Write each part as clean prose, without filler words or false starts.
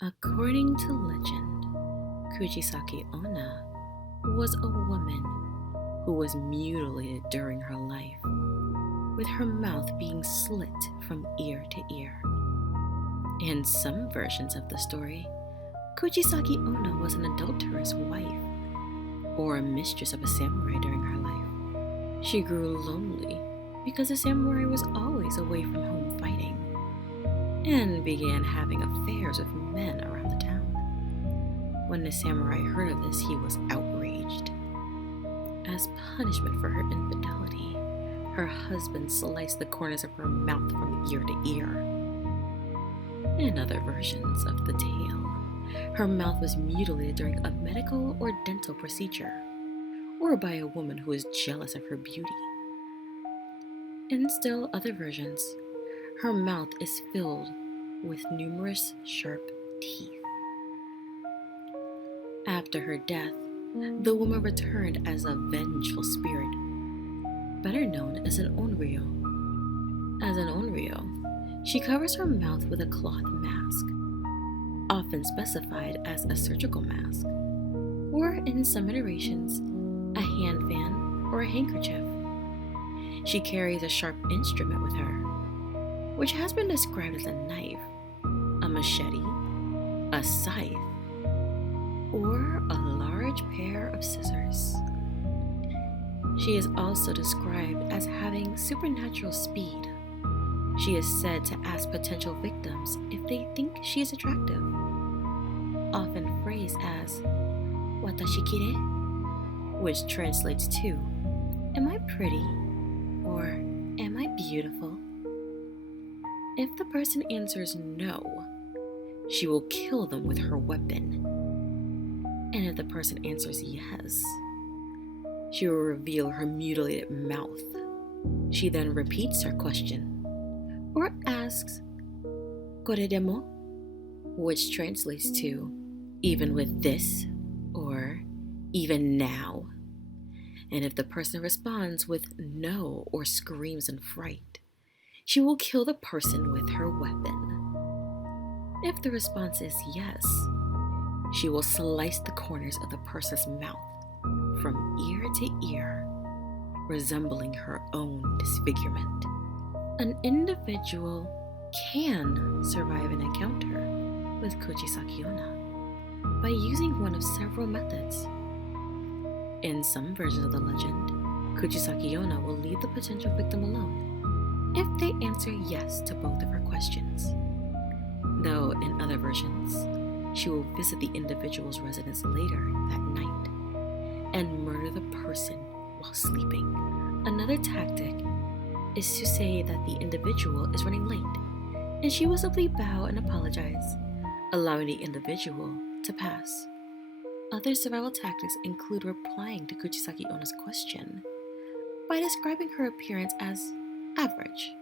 According to legend, Kuchisake-Onna was a woman who was mutilated during her life, with her mouth being slit from ear to ear. In some versions of the story, Kuchisake-Onna was an adulterous wife or a mistress of a samurai during her life. She grew lonely because the samurai was always away from home fighting, and began having affairs with men around the town. When the samurai heard of this, he was outraged. As punishment for her infidelity, her husband sliced the corners of her mouth from ear to ear. In other versions of the tale, her mouth was mutilated during a medical or dental procedure, or by a woman who was jealous of her beauty. In still other versions, her mouth is filled with numerous sharp teeth. After her death, the woman returned as a vengeful spirit, better known as an onryo. As an onryo, she covers her mouth with a cloth mask, often specified as a surgical mask, or in some iterations, a hand fan or a handkerchief. She carries a sharp instrument with her, which has been described as a knife, a machete, a scythe, or a large pair of scissors. She is also described as having supernatural speed. She is said to ask potential victims if they think she is attractive, often phrased as "watashi kire," which translates to "am I pretty?" or "am I beautiful?" If the person answers no, she will kill them with her weapon. And if the person answers yes, she will reveal her mutilated mouth. She then repeats her question, or asks, "Kore demo?" which translates to "even with this," or "even now." And if the person responds with no or screams in fright, she will kill the person with her weapon. If the response is yes, she will slice the corners of the person's mouth from ear to ear, resembling her own disfigurement. An individual can survive an encounter with Kuchisake-Onna by using one of several methods. In some versions of the legend, Kuchisake-Onna will leave the potential victim alone if they answer yes to both of her questions. Though in other versions, she will visit the individual's residence later that night and murder the person while sleeping. Another tactic is to say that the individual is running late, and she will simply bow and apologize, allowing the individual to pass. Other survival tactics include replying to Kuchisake-Onna's question by describing her appearance as average,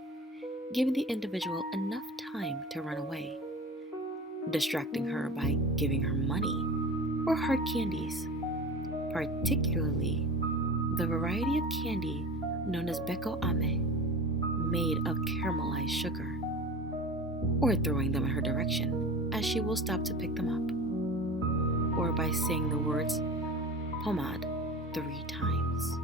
giving the individual enough time to run away, distracting her by giving her money or hard candies, particularly the variety of candy known as beko ame, made of caramelized sugar, or throwing them in her direction as she will stop to pick them up, or by saying the words pomade 3 times.